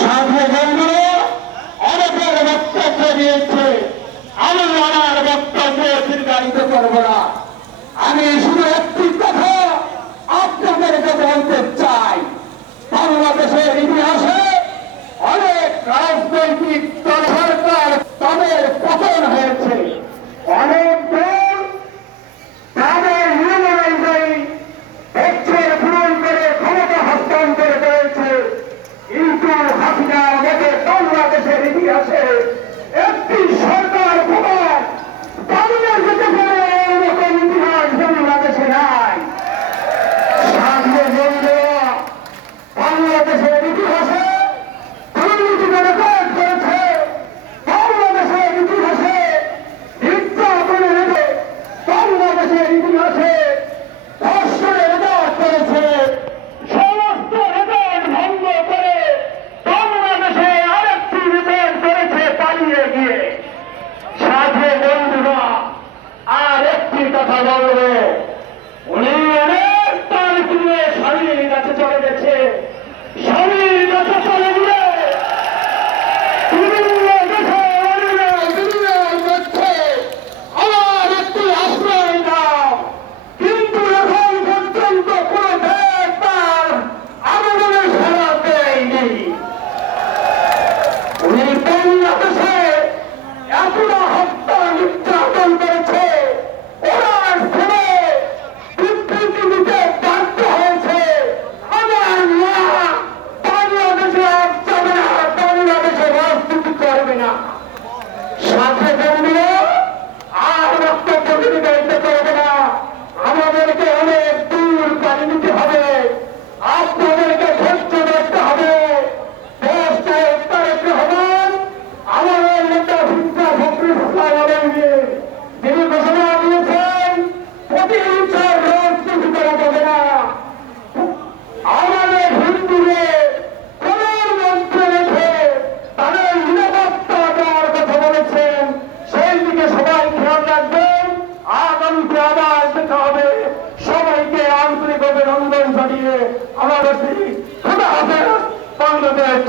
সাথে বন্ধু অনেকের বক্তব্য দিয়েছে। আমি আমার বক্তব্য দীর্ঘায়িত করব না। আমি শুধু একটি কথা আপনাদেরকে বলতে চাই। বাংলাদেশের ইতিহাসে অনেক রাজনৈতিক দল সরকার তাদের পতন হয়েছে। অনেক দল তাদের নিয়ম অনুযায়ী ভোটের পূরণ করে ক্ষমতা হস্তান্তর করেছে। কিন্তু হাসিনার মতো বাংলাদেশের ইতিহাসে একটি সরকার প্রধান পালিয়ে যেতে পারে এরকম ইতিহাস বাংলাদেশে নাই। সামনে বন্ধুরা বাংলাদেশের ইতিহাসে দুর্নীতিকে রেকর্ড করেছে। বাংলাদেশের ইতিহাসে নির্যাতনে রেখে বাংলাদেশের ইতিহাসে ধর্ষণের রেকর্ড করেছে। সমস্ত রেকর্ড ভঙ্গ করে বাংলাদেশে আরেকটি রেকর্ড করেছে পালিয়ে গিয়ে। সাথে বন্ধুরা আর একটি কথা বলবো, উনি অনেক তার তুলে স্বামীর কাছে চলে গেছে। স্বামীর কাছে চলে গিয়ে বিভিন্ন দেশে দুনিয়ার মধ্যে আমার একটি আশ্রয় দাও, কিন্তু এখন পর্যন্ত কোন দেশ তার আবেদনের সাড়া দেয়নি। উনি বাংলাদেশে এতটা হত্যা নির্যাতন করেছে, ওনার ছেলে বিবৃতি দিতে বাধ্য হয়েছে। আমার মা বাংলাদেশে আর যাবে না, বাংলাদেশে রাজনীতি করবে না। সাথে বন্ধুরা আর বক্তব্য দীর্ঘায়িত করবে না। আমাদেরকে অনেক দূর পানি নিতে হবে, আপনাদেরকে ধৈর্য ধরতে হবে। দেশকে তারেক রহমান আমাদের নেতা ভিক্ষা ফখরুল ইসলাম আলমগীর তিনি ঘোষণা দিয়েছেন প্রতিহিংসার রাজনীতি করা যাবে না। আমাদের হিন্দুদের কোনের মন্ত্রে রেখে তাদের নিরাপত্তা দেওয়ার কথা বলেছেন। সেই দিকে সবাই খেয়াল রাখবেন। আগামীতে আবার দেখা হবে। সবাইকে আন্তরিক অভিনন্দন জানিয়ে আমার খোদা হাফেজ। বাংলাদেশ